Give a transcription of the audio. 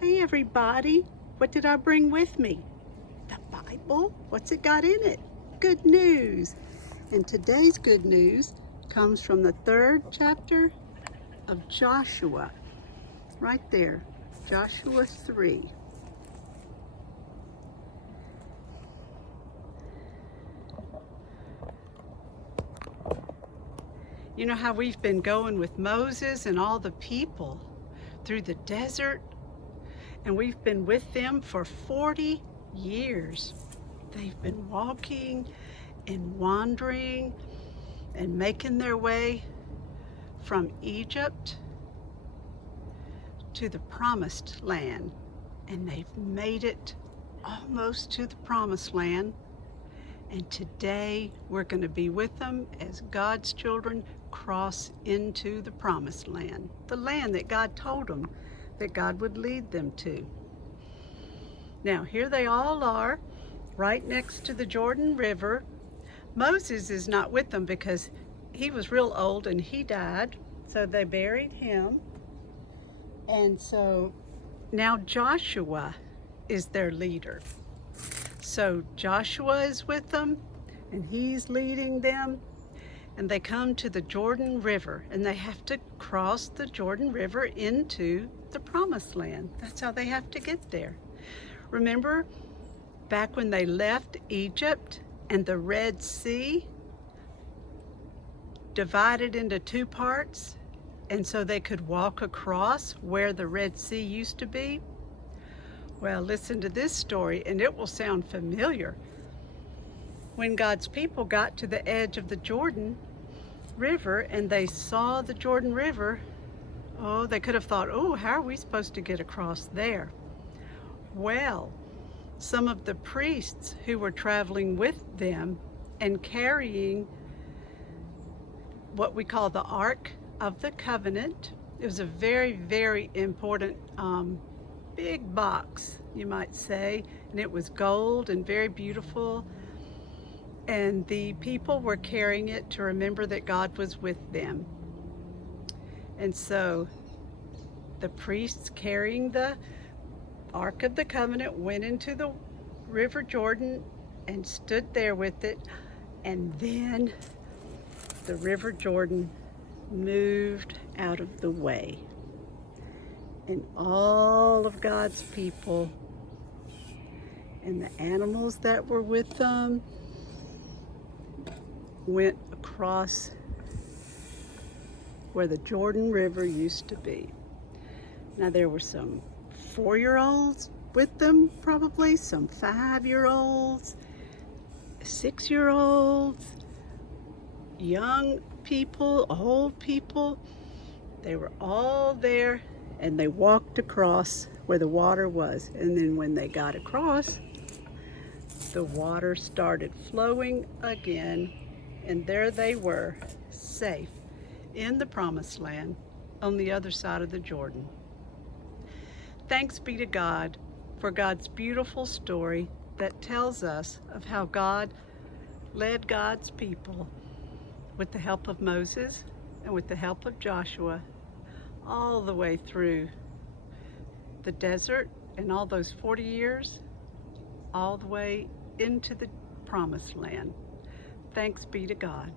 Hey everybody, what did I bring with me? The Bible. What's it got in it? Good news. And today's good news comes from the 3rd chapter of Joshua. Right there, Joshua 3. You know how we've been going with Moses and all the people through the desert? And we've been with them for 40 years. They've been walking and wandering and making their way from Egypt to the promised land. And they've made it almost to the promised land. And today we're going to be with them as God's children cross into the promised land, the land that God told them that God would lead them to. Now here they all are, right next to the Jordan River. Moses is not with them because he was real old and he died, so they buried him. And so now Joshua is their leader. So Joshua is with them and he's leading them, and they come to the Jordan River and they have to cross the Jordan River into the promised land. That's how they have to get there. Remember back when they left Egypt and the Red Sea divided into 2 parts, and so they could walk across where the Red Sea used to be? Well, listen to this story and it will sound familiar. When God's people got to the edge of the Jordan River and they saw the Jordan River, oh, they could have thought, oh, how are we supposed to get across there? Well, some of the priests who were traveling with them and carrying what we call the Ark of the Covenant, it was a very, very important big box, you might say, and it was gold and very beautiful, and the people were carrying it to remember that God was with them. And so the priests carrying the Ark of the Covenant went into the River Jordan and stood there with it, and then the River Jordan moved out of the way. And all of God's people and the animals that were with them went across where the Jordan River used to be. Now there were some 4-year-olds with them, probably some 5-year-olds, 6-year-olds, young people, old people. They were all there and they walked across where the water was. And then when they got across, the water started flowing again, and there they were, safe in the promised land on the other side of the Jordan. Thanks be to God for God's beautiful story that tells us of how God led God's people with the help of Moses and with the help of Joshua all the way through the desert and all those 40 years, all the way into the promised land. Thanks be to God.